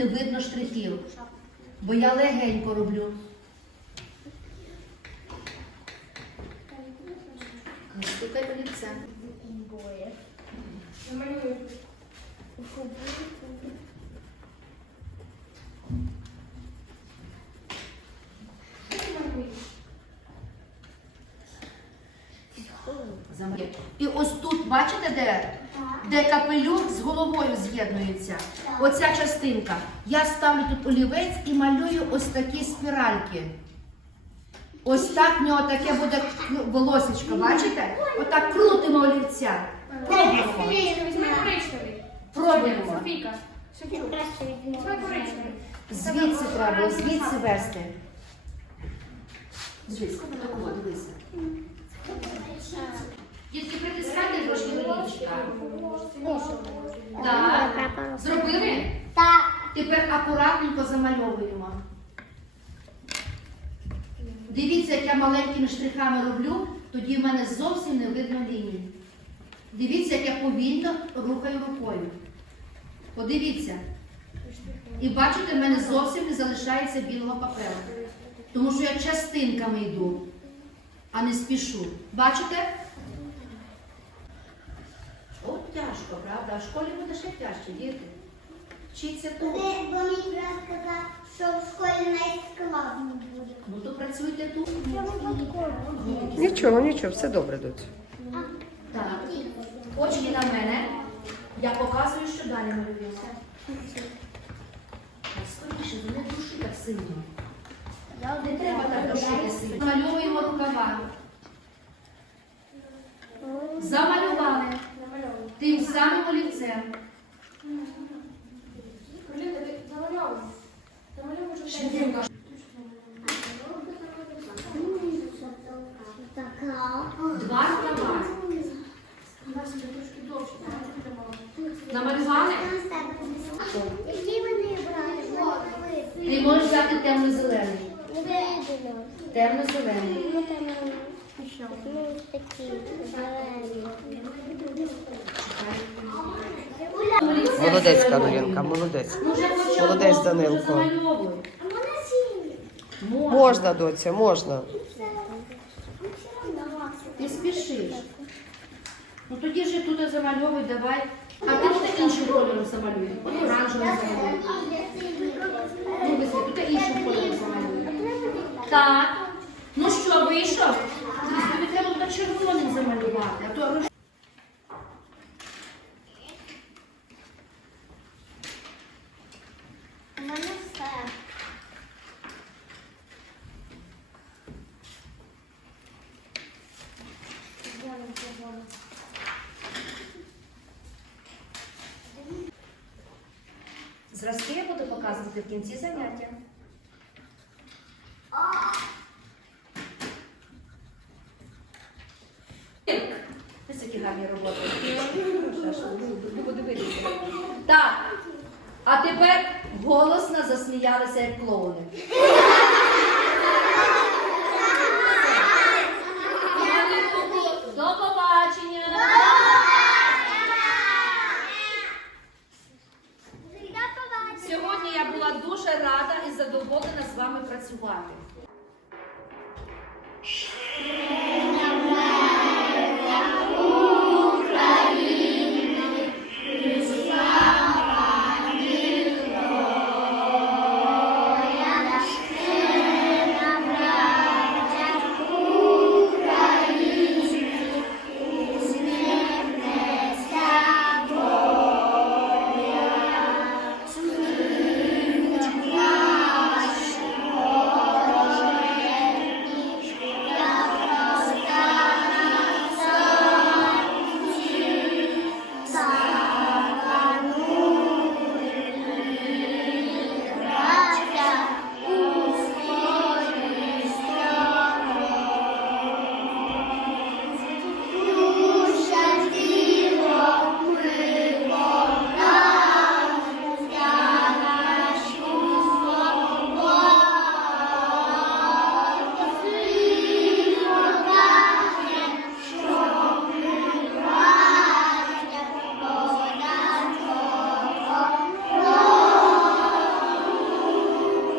не видно штрихів, бо я легенько роблю. Стукай олівцем. І ось тут, бачите, де? Де капелюх з головою з'єднується. Оця частинка. Я ставлю тут олівець і малюю ось такі спіральки. Ось так в нього таке буде ну, волосечко, бачите? Отак крутимо олівця. Пробуємо. Пробуємо. Звідси треба, звідси вести. Звідси, дивися. Дітки, притискайте трошки олівчика. Так. Зробили? Так. Тепер акуратненько замальовуємо. Дивіться, як я маленькими штрихами роблю, тоді в мене зовсім не видно лінії. Дивіться, як я повільно рухаю рукою. Подивіться. І бачите, в мене зовсім не залишається білого паперу. Тому що я частинками йду, а не спішу. Бачите? Тяжко, правда? А в школі буде ще тяжче, діти. Вчіться тут. Бо мій брат сказав, що в школі найскладно буде. Ну то працюйте тут. Нічого, нічого, все добре, доцю. Так. Очки на мене. Я показую, що далі ми робимо. Скоріше, ну не души так сильно. Не треба так душити сильно. Малюємо рукава. Замалювали. Самим олівцем. Два мало. Намалювали? Які вони брали? Ти можеш взяти темно-зелений. Темно-зелений. Ну, такі Молодець. Каролінка, молодець. Молодець, Данилко. Можна. Доця, можна. Ти спішиш. Ну тоді ж тут замальовуй, давай. А ти тут іншим кольором замалюй. От оранжевим замалюй. Ну, візьми, тут іншим кольором замалюй. Так. Ну що, вийшов? Тобі треба червоним замалювати, а то роз- У мене все. Зразки я буду показувати в кінці заняття. Які гарні роботи. Так. А тепер голосно засміялися як клоуни. працювати.